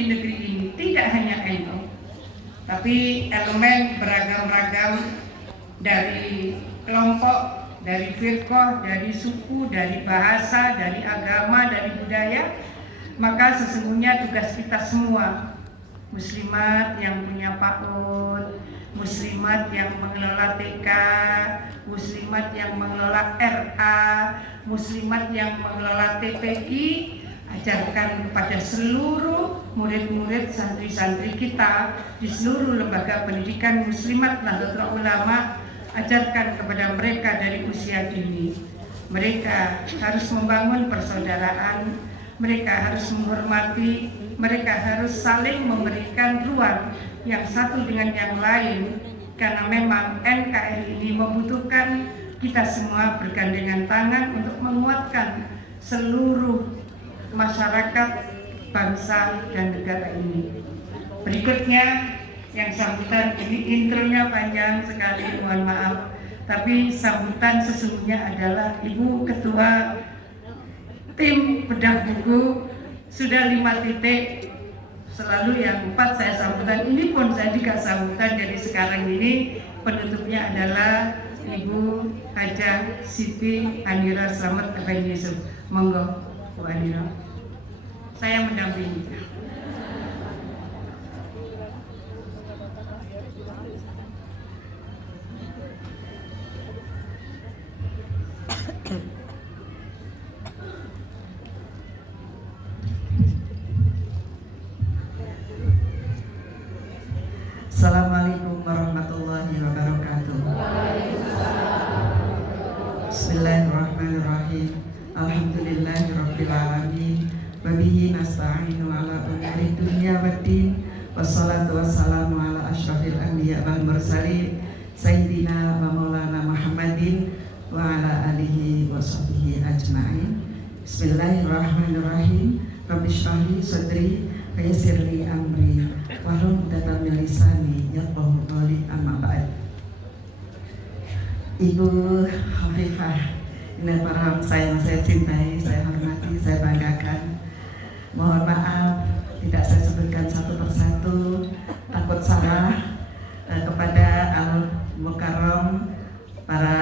di negeri ini tidak hanya NU, tapi elemen beragam-ragam dari kelompok, dari firqah, dari suku, dari bahasa, dari agama, dari budaya. Maka sesungguhnya tugas kita semua, muslimat yang punya PAUD, muslimat yang mengelola TK, muslimat yang mengelola RA, muslimat yang mengelola TPI, ajarkan kepada seluruh murid-murid santri-santri kita di seluruh lembaga pendidikan muslimat Nahdlatul Ulama, ajarkan kepada mereka dari usia dini. Mereka harus membangun persaudaraan, mereka harus menghormati, mereka harus saling memberikan ruang yang satu dengan yang lain, karena memang NKRI ini membutuhkan kita semua bergandengan tangan untuk menguatkan seluruh masyarakat, bangsa, dan negara ini. Berikutnya yang sambutan, ini intronya panjang sekali, mohon maaf, tapi sambutan sesungguhnya adalah Ibu Ketua Tim Bedah Buku, sudah 5 titik, selalu yang 4 saya sambutan, ini pun saya juga sambutan. Jadi sekarang ini penutupnya adalah Ibu Hajah Siti Anira Slamet Effendi Yusuf. Monggo Bu Anira, saya mendampingi. Assalamualaikum warahmatullahi wabarakatuh. Bismillahirrahmanirrahim. Alhamdulillahirabbil alamin. Wa bihi nasta'inu ala umuri dunya waddin. Wassalatu wassalamu ala asyrafil anbiya wal mursalin sayyidina wa maulana Muhammadin wa ala alihi wa sahbihi ajma'in. Bismillahirrahmanirrahim. Rabbi shrah li sadri wa yassir li amri wahlul 'uqdatam min lisani yafqahu qawli, amma ba'd. Ibu Khofifah, ini para saya cintai, saya hormati, saya banggakan. Mohon maaf tidak saya sebutkan satu persatu, takut salah kepada Al-Mukarram, para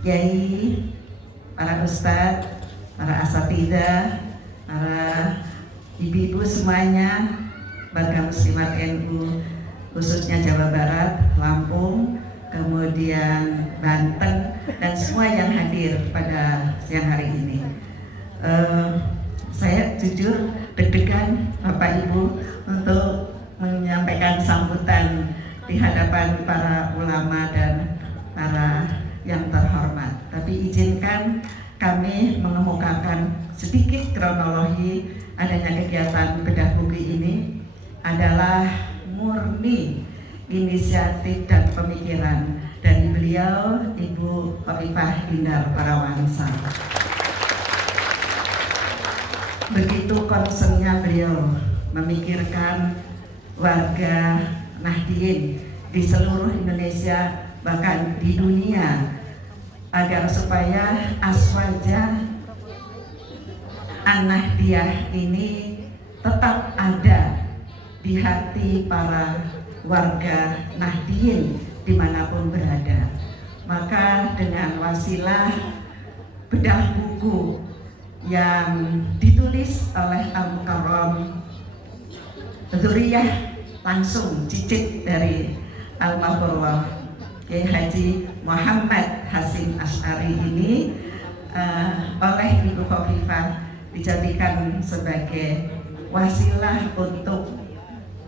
kiai, para ustadz, para asatidzah, para ibu-ibu semuanya, warga muslimat NU khususnya Jawa Barat, Lampung, kemudian Banten, dan semua yang hadir pada siang hari ini. Saya jujur deg-degan Bapak Ibu untuk menyampaikan sambutan di hadapan para ulama dan para yang terhormat. Tapi izinkan kami mengemukakan sedikit kronologi adanya kegiatan bedah buku ini adalah murni inisiatif dan pemikiran dari beliau Ibu Khofifah Indar Parawansa. Begitu concernnya beliau memikirkan warga Nahdien di seluruh Indonesia, bahkan di dunia, agar supaya aswaja An-Nahdiyah ini tetap ada di hati para warga Nahdien dimanapun berada. Maka dengan wasilah bedah buku yang ditulis oleh Al-Mukarram, Dzurriyyah langsung cicit dari Al-Mahfurullah Kiai Haji Muhammad Hasyim Asy'ari ini oleh Ibu Khofifah dijadikan sebagai wasilah untuk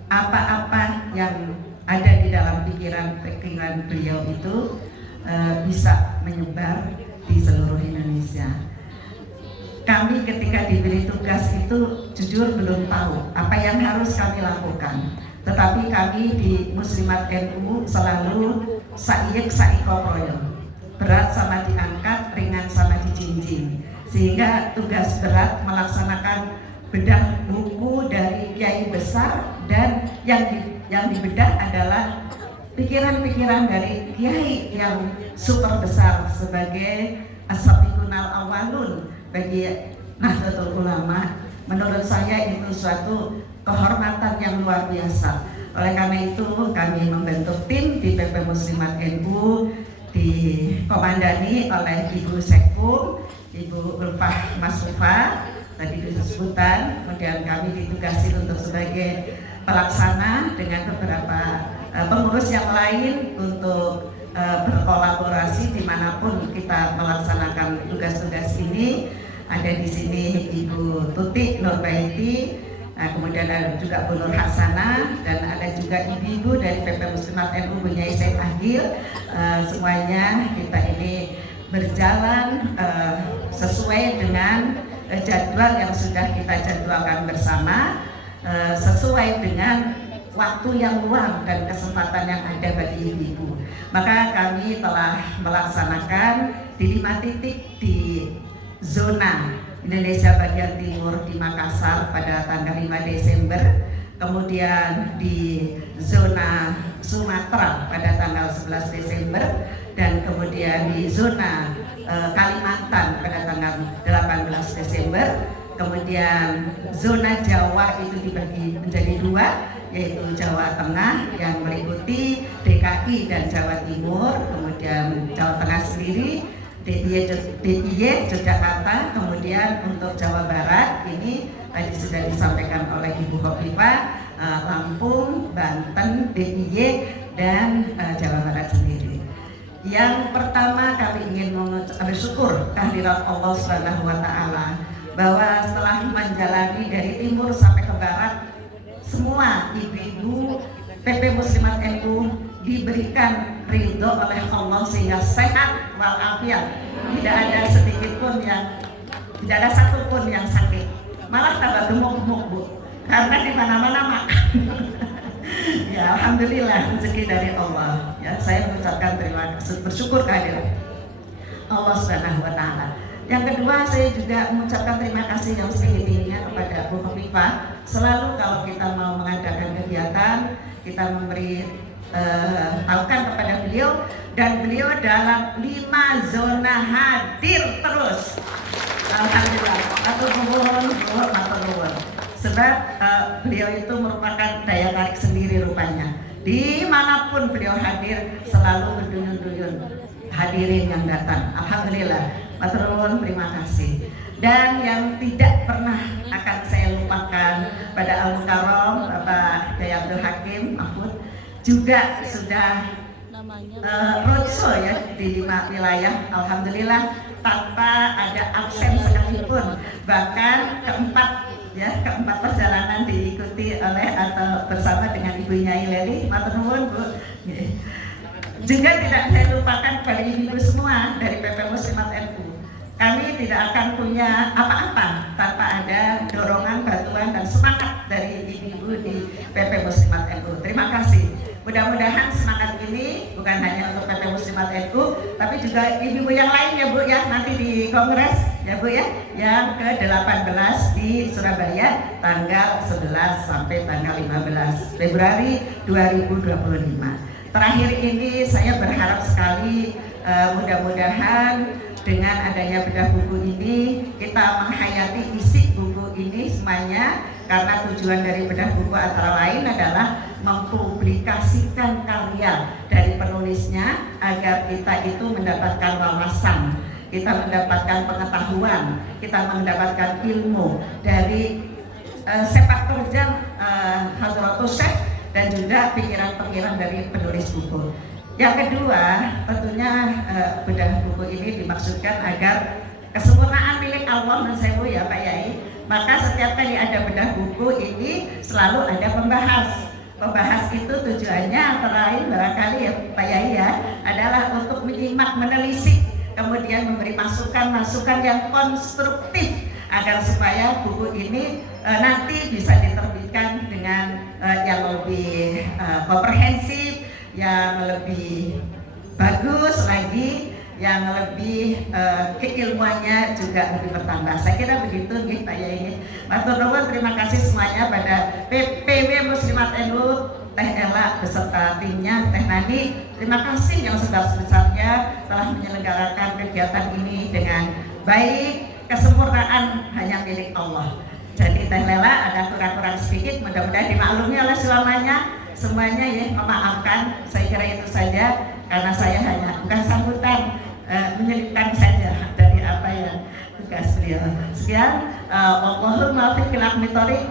apa-apa yang ada di dalam pikiran beliau itu bisa menyebar di seluruh Indonesia. Kami ketika diberi tugas itu jujur belum tahu apa yang harus kami lakukan. Tetapi kami di Muslimat NU selalu saiyek saikoproyo, berat sama diangkat, ringan sama dijinjing, sehingga tugas berat melaksanakan bedah buku dari kiai besar, dan yang dibedah adalah pikiran-pikiran dari kiai yang super besar sebagai as-sabiqunal awalun bagi Nahdlatul Ulama Menurut saya itu suatu kehormatan yang luar biasa. Oleh karena itu kami membentuk tim di PP Muslimat NU dikomandani oleh Ibu Sekum, Ibu Ulfah Masufa tadi disebutkan, kemudian kami ditugasi untuk sebagai pelaksana dengan beberapa pengurus yang lain untuk berkolaborasi dimanapun kita melaksanakan tugas-tugas ini. Ada di sini Ibu Tuti Nurbaiti, kemudian ada juga Bu Nur Hasanah, dan ada juga ibu-ibu dari PP Muslimat NU Bu Nyai Said Agil. Semuanya kita ini berjalan sesuai dengan jadwal yang sudah kita jadwalkan bersama, sesuai dengan waktu yang luang dan kesempatan yang ada bagi ibu-ibu. Maka kami telah melaksanakan di 5 titik di zona Indonesia bagian timur di Makassar pada tanggal 5 Desember, kemudian di zona Sumatera pada tanggal 11 Desember, dan kemudian di zona Kalimantan pada tanggal 18 Desember. Kemudian zona Jawa itu dibagi menjadi 2, yaitu Jawa Tengah yang meliputi DKI dan Jawa Timur, kemudian Jawa Tengah sendiri, DIY Yogyakarta, kemudian untuk Jawa Barat ini tadi sudah disampaikan oleh Ibu Khofifah, Lampung, Banten, DIY, dan Jawa Barat sendiri. Yang pertama kami ingin bersyukur kehadirat Allah Subhanahu wa Ta'ala bahwa setelah menjalani dari timur sampai ke barat, semua ibu-ibu PP Muslimat NU diberikan ridho oleh Allah sehingga sehat walafiat. Tidak ada sedikit pun tidak ada satupun yang sakit, malah tambah gemuk-gemuk Bu, karena di mana-mana makan. Ya alhamdulillah, rezeki dari Allah. Ya, saya mengucapkan terima kasih, bersyukur kehadiran Allah Subhanahu wa Ta'ala. Yang kedua, saya juga mengucapkan terima kasih yang setinggi-tingginya kepada Bu Khofifah. Selalu kalau kita mau mengadakan kegiatan, kita memberi tahukan kepada beliau, dan beliau dalam 5 zona hadir terus. Alhamdulillah, matur nuwun. Sebab beliau itu merupakan daya tarik sendiri rupanya. Dimanapun beliau hadir selalu berduyun-duyun hadirin yang datang. Alhamdulillah, matur nuwun, terima kasih. Dan yang tidak pernah akan saya lupakan pada Al-Mukarram Bapak Kiai Abdul Hakim Mahfud juga sudah roadshow ya di 5 wilayah, alhamdulillah tanpa ada absen sekalipun. Bahkan keempat perjalanan diikuti oleh atau bersama dengan Ibu Nyai Leli, matur nuwun Bu. Juga tidak saya lupakan kepada ibu-ibu semua dari PP Muslimat NU. Kami tidak akan punya apa-apa tanpa ada dorongan, bantuan, dan semangat dari ibu-ibu di PP Muslimat NU. Terima kasih. Mudah-mudahan semangat ini bukan hanya untuk PP Muslimat NU, tapi juga ibu-ibu yang lain ya Bu ya, nanti di kongres ya Bu ya, yang ke-18 di Surabaya tanggal 11 sampai tanggal 15 Februari 2025. Terakhir ini saya berharap sekali mudah-mudahan dengan adanya bedah buku ini kita menghayati isi buku ini semuanya, karena tujuan dari bedah buku antara lain adalah mempublikasikan karya dari penulisnya agar kita itu mendapatkan wawasan, kita mendapatkan pengetahuan, kita mendapatkan ilmu dari sepak terjang Hadratus Syekh dan juga pikiran-pikiran dari penulis buku. Yang kedua, tentunya bedah buku ini dimaksudkan agar kesempurnaan milik Allah dan saya ya Pak Yai. Maka setiap kali ada bedah buku ini selalu ada pembahas. Pembahas itu tujuannya antara lain barangkali ya Pak Yai ya, adalah untuk menyimak, menelisik, kemudian memberi masukan-masukan yang konstruktif agar supaya buku ini nanti bisa diterbitkan dengan yang lebih komprehensif, yang lebih bagus lagi, yang lebih keilmuannya juga lebih bertambah. Saya kira begitu nih Pak Yai. Matur nuwun, terima kasih semuanya pada PPW Muslimat NU, Teh Ela beserta timnya, Teh Nani. Terima kasih yang sebesar-besarnya telah menyelenggarakan kegiatan ini dengan baik. Kesempurnaan hanya milik Allah. Jadi Teh Lela ada kurang-kurang sedikit, mudah-mudahan dimaklumi oleh semuanya ya, memaafkan. Saya kira itu saja, karena saya hanya bukan sambutan, menyelipkan saja dari apa yang tugas beliau. Sekian, Allahumma fiqil akmitori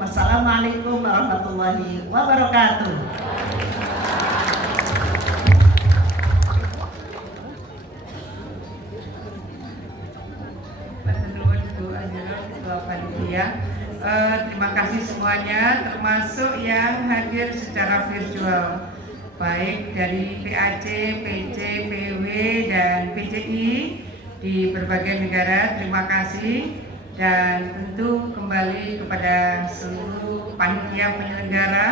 Wassalamualaikum warahmatullahi wabarakatuh. Terima kasih semuanya, termasuk yang hadir secara virtual, baik dari PAC, PC, PW, dan PCI di berbagai negara. Terima kasih, dan tentu kembali kepada seluruh panitia penyelenggara,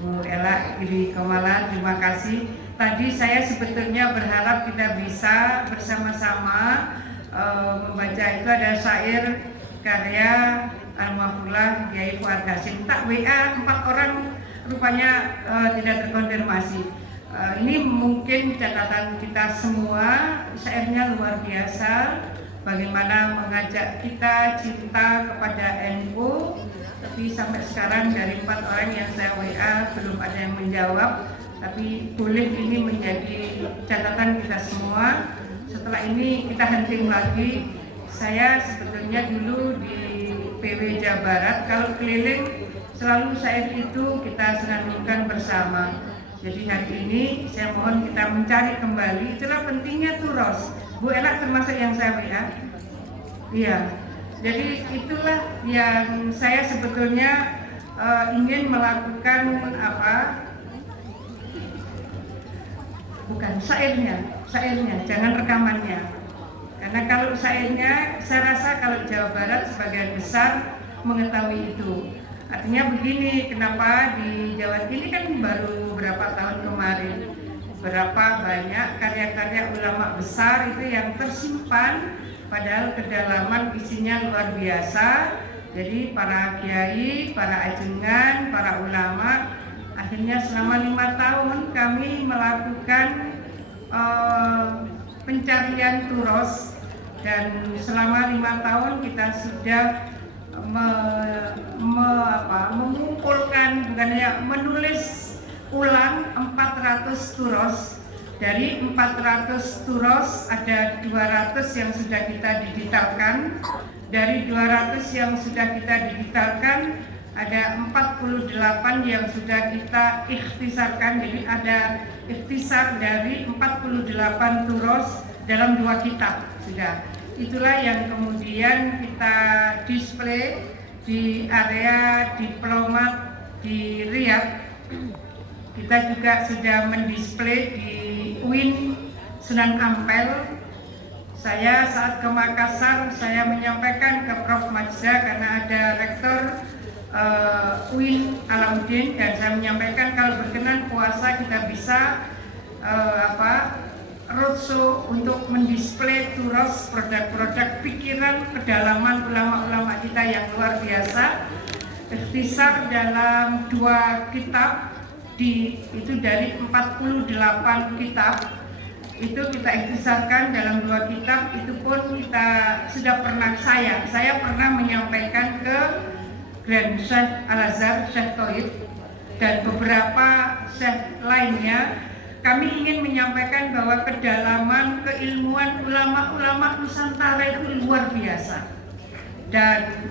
Bu Ella Giri Komala, terima kasih. Tadi saya sebetulnya berharap kita bisa bersama-sama membaca, itu ada syair karya Almarhumah Kiai Fuad Hasyim. Tak WA 4 orang rupanya tidak terkonfirmasi. Ini mungkin catatan kita semua, syairnya luar biasa, bagaimana mengajak kita cinta kepada NU. Tapi sampai sekarang dari 4 orang yang saya WA belum ada yang menjawab. Tapi boleh ini menjadi catatan kita semua. Setelah ini kita hunting lagi. Saya sebetulnya dulu di PW Jawa Barat, kalau keliling selalu syair itu kita senandungkan bersama. Jadi hari ini saya mohon kita mencari kembali, itulah pentingnya turos. Bu Ella termasuk yang saya WA. Iya. Jadi itulah yang saya sebetulnya ingin melakukan apa? Bukan syairnya, jangan rekamannya. Karena kalau syairnya, saya rasa kalau Jawa Barat sebagian besar mengetahui itu. Artinya begini, kenapa di Jawa ini kan baru berapa tahun kemarin, berapa banyak karya-karya ulama besar itu yang tersimpan, padahal kedalaman isinya luar biasa. Jadi para kiai, para ajengan, para ulama, akhirnya selama 5 tahun kami melakukan pencarian turos, dan selama 5 tahun kita sudah mengumpulkan, bukannya menulis ulang 400 turos. Dari 400 turos ada 200 yang sudah kita digitalkan. Dari 200 yang sudah kita digitalkan ada 48 yang sudah kita ikhtisarkan. Jadi ada ikhtisar dari 48 turos dalam 2 kitab sudah. Itulah yang kemudian kita display di area diplomat di Riyadh. Kita juga sudah mendisplay di UIN Sunan Ampel. Saya saat ke Makassar, saya menyampaikan ke Prof. Majza karena ada rektor UIN Alauddin, dan saya menyampaikan kalau berkenan puasa kita bisa roadshow untuk mendisplay turos produk-produk pikiran kedalaman ulama-ulama kita yang luar biasa. Ikhtisar dalam 2 kitab, itu dari 48 kitab itu kita ikhtisarkan dalam 2 kitab. Itu pun kita sudah pernah, saya pernah menyampaikan ke Grand Syekh Al-Azhar, Syekh Toib, dan beberapa syekh lainnya. Kami ingin menyampaikan bahwa kedalaman keilmuan ulama-ulama Nusantara itu luar biasa, dan